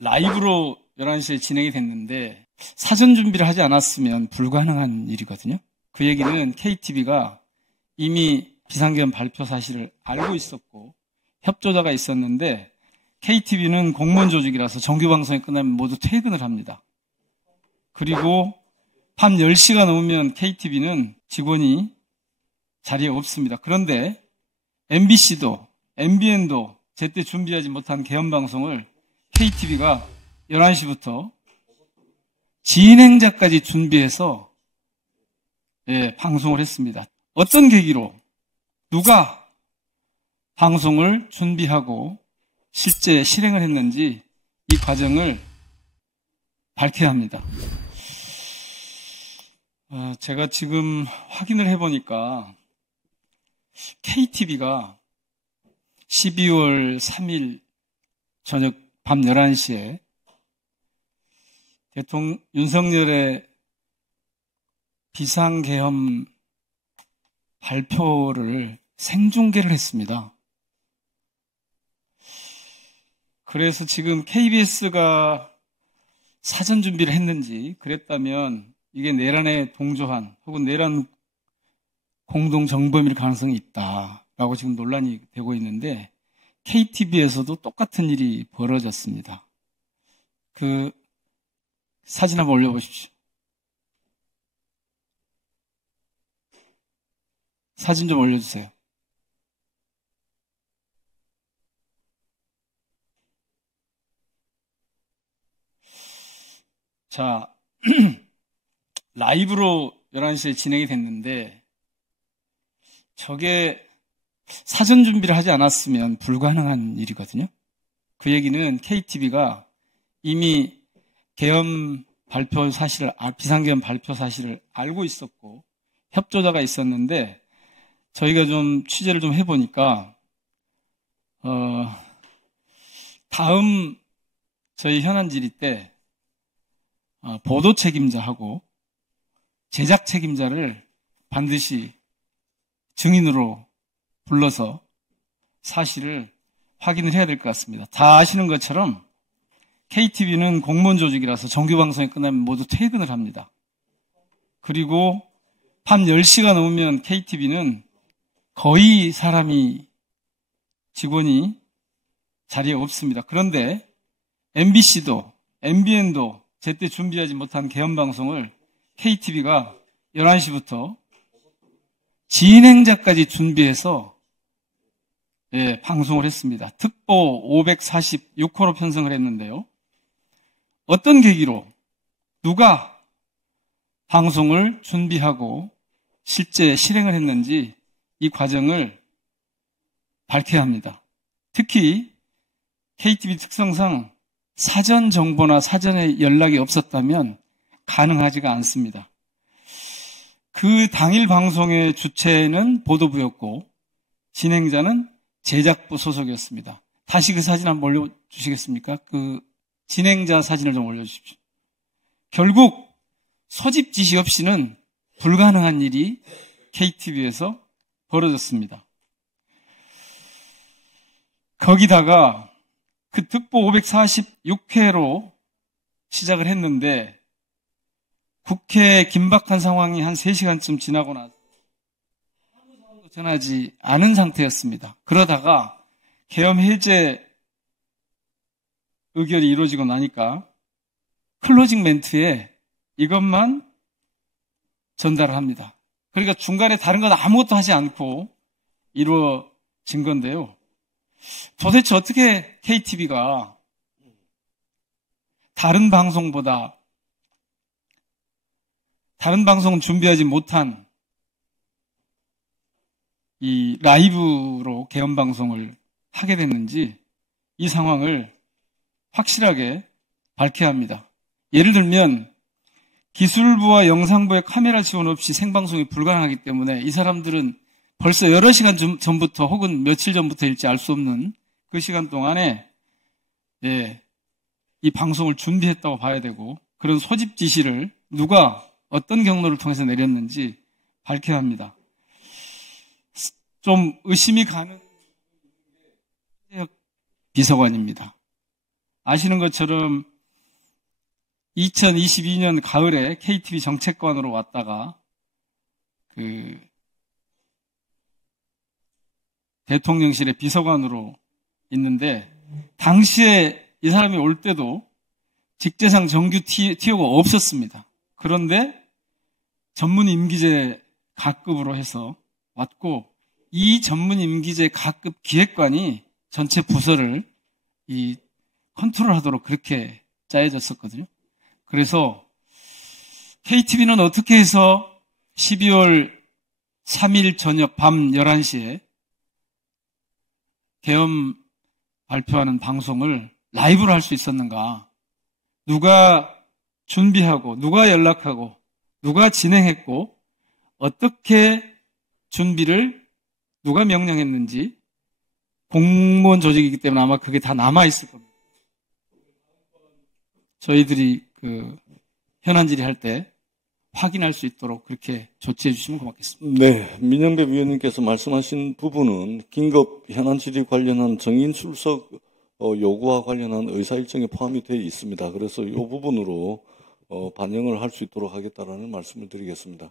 라이브로 11시에 진행이 됐는데 사전 준비를 하지 않았으면 불가능한 일이거든요. 그 얘기는 KTV가 이미 비상계엄 발표 사실을 알고 있었고 협조자가 있었는데 KTV는 공무원 조직이라서 정규방송이 끝나면 모두 퇴근을 합니다. 그리고 밤 10시가 넘으면 KTV는 직원이 자리에 없습니다. 그런데 MBC도 MBN도 제때 준비하지 못한 계엄방송을 KTV가 11시부터 진행자까지 준비해서 방송을 했습니다. 어떤 계기로 누가 방송을 준비하고 실제 실행을 했는지 이 과정을 밝혀야 합니다. 제가 지금 확인을 해보니까 KTV가 12월 3일 저녁 밤 11시에 윤석열의 비상계엄 발표를 생중계를 했습니다. 그래서 지금 KBS가 사전 준비를 했는지 그랬다면 이게 내란에 동조한 혹은 내란 공동정범일 가능성이 있다라고 지금 논란이 되고 있는데 KTV에서도 똑같은 일이 벌어졌습니다. 그 사진 한번 올려보십시오. 사진 좀 올려주세요. 자, 라이브로 11시에 진행이 됐는데 저게 사전 준비를 하지 않았으면 불가능한 일이거든요. 그 얘기는 KTV가 이미 계엄 발표 사실을, 비상계엄 발표 사실을 알고 있었고 협조자가 있었는데 저희가 좀 취재를 좀 해보니까 다음 저희 현안 질의 때 보도 책임자하고 제작 책임자를 반드시 증인으로 불러서 사실을 확인을 해야 될 것 같습니다. 다 아시는 것처럼 KTV는 공무원 조직이라서 정규방송이 끝나면 모두 퇴근을 합니다. 그리고 밤 10시가 넘으면 KTV는 거의 직원이 자리에 없습니다. 그런데 MBC도 MBN도 제때 준비하지 못한 계엄방송을 KTV가 11시부터 진행자까지 준비해서 방송을 했습니다. 특보 546호로 편성을 했는데요. 어떤 계기로 누가 방송을 준비하고 실제 실행을 했는지 이 과정을 밝혀야 합니다. 특히 KTV 특성상 사전 정보나 사전에 연락이 없었다면 가능하지가 않습니다. 그 당일 방송의 주체는 보도부였고 진행자는 제작부 소속이었습니다. 다시 그 사진 한번 올려주시겠습니까? 그 진행자 사진을 좀 올려주십시오. 결국 소집 지시 없이는 불가능한 일이 KTV에서 벌어졌습니다. 거기다가 그 특보 546회로 시작을 했는데 국회에 긴박한 상황이 한 3시간쯤 지나고 나서 아무 상황도 전하지 않은 상태였습니다. 그러다가 계엄 해제 의결이 이루어지고 나니까 클로징 멘트에 이것만 전달을 합니다. 그러니까 중간에 다른 건 아무것도 하지 않고 이루어진 건데요. 도대체 어떻게 KTV가 다른 방송은 준비하지 못한 이 라이브로 계엄 방송을 하게 됐는지 이 상황을 확실하게 밝혀야 합니다. 예를 들면 기술부와 영상부의 카메라 지원 없이 생방송이 불가능하기 때문에 이 사람들은 벌써 여러 시간 전부터 혹은 며칠 전부터일지 알 수 없는 그 시간 동안에 이 방송을 준비했다고 봐야 되고 그런 소집 지시를 누가 어떤 경로를 통해서 내렸는지 밝혀야 합니다. 좀 의심이 가는 비서관입니다. 아시는 것처럼 2022년 가을에 KTV 정책관으로 왔다가 대통령실의 비서관으로 있는데, 당시에 이 사람이 올 때도 직제상 정규 티오가 없었습니다. 그런데 전문 임기제 가급으로 해서 왔고, 이 전문 임기제 가급 기획관이 전체 부서를 컨트롤하도록 그렇게 짜여졌었거든요. 그래서 KTV는 어떻게 해서 12월 3일 저녁 밤 11시에 계엄 발표하는 방송을 라이브로 할 수 있었는가? 누가 준비하고, 누가 연락하고, 누가 진행했고, 어떻게 준비를 누가 명령했는지, 공무원 조직이기 때문에 아마 그게 다 남아있을 겁니다. 저희들이 현안 질의할 때 확인할 수 있도록 그렇게 조치해 주시면 고맙겠습니다. 네, 민영배 위원님께서 말씀하신 부분은 긴급 현안 질의 관련한 정인 출석 요구와 관련한 의사 일정에 포함이 되어 있습니다. 그래서 이 부분으로 반영을 할 수 있도록 하겠다라는 말씀을 드리겠습니다.